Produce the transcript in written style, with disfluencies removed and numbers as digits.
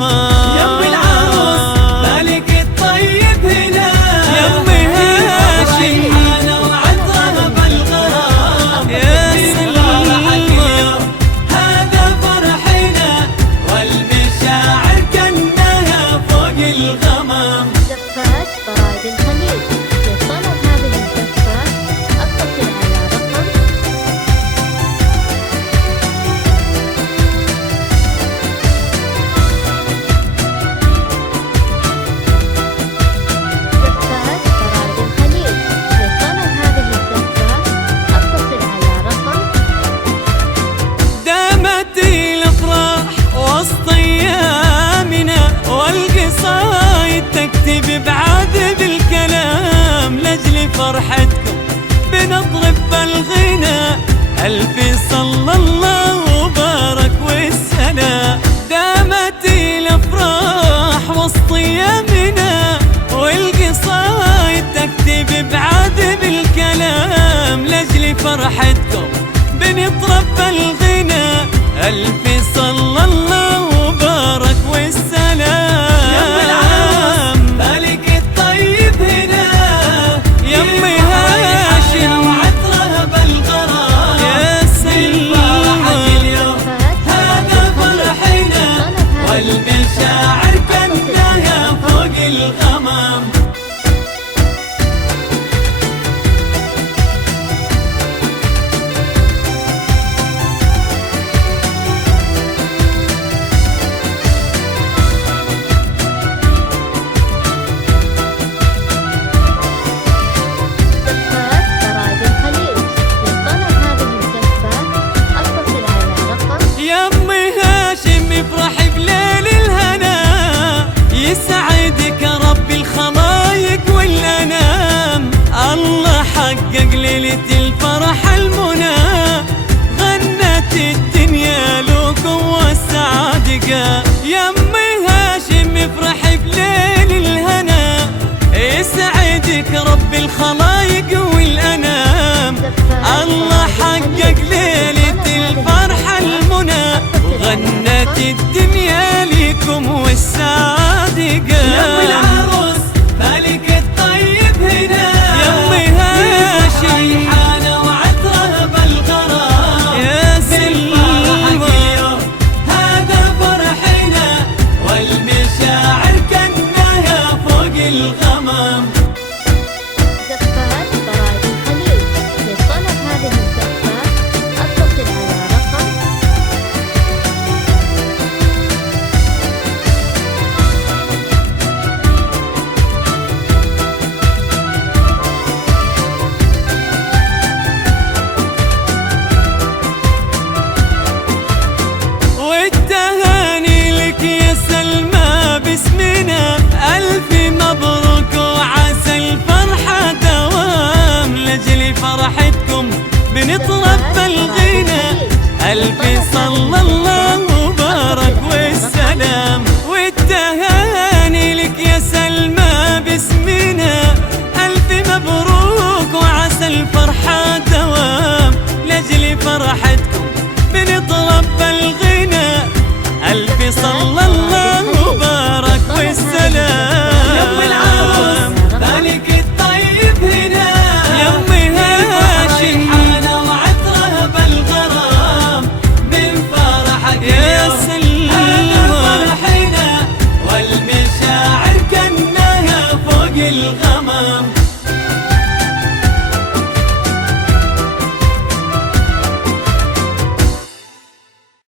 الغمام. يم العروس مالك الطيب هنا، يم هاشم ريحانة وعطرها بالغرام. يا سلام هذا فرحنا والمشاعر كأنها فوق الغمام. زفات برايد الخليج. لطلب هذه الزفات اتصل على رقم زفات برايد الخليج. لطلب هذه الزفات اتصل على رقم دامت الافراح وسط ايامنا، والقصايد تكتب بعذب الكلام. لاجل فرحتكم بنضرب بالغنى الف صلى الله وبارك والسلام. دامت الافراح وسط ايامنا، والقصايد تكتب بعذب الكلام. لاجل فرحتكم بنضرب بالغنى الف صلى الله وبارك والسلام. يم العروس مالك الطيب هنا، يم هاشم وعطرها بالغرام. يا بالفرحة اليوم هذا فرحنا والمشاعر كأنها فوق الغمام. زفات برايد الخليج. لطلب هذه الزفات اتصل على رقم يم هاشم افرح بليل الهنا، يسعدك رب الخلايق والانام. الله حقق ليلة الفرح المنى، غنت الدنيا لكم والسعادة. يم هاشم افرح بليل الهنا، يسعدك رب الخلايق والانام. الله حقق ليلة الفرح المنى، وغنت الدنيا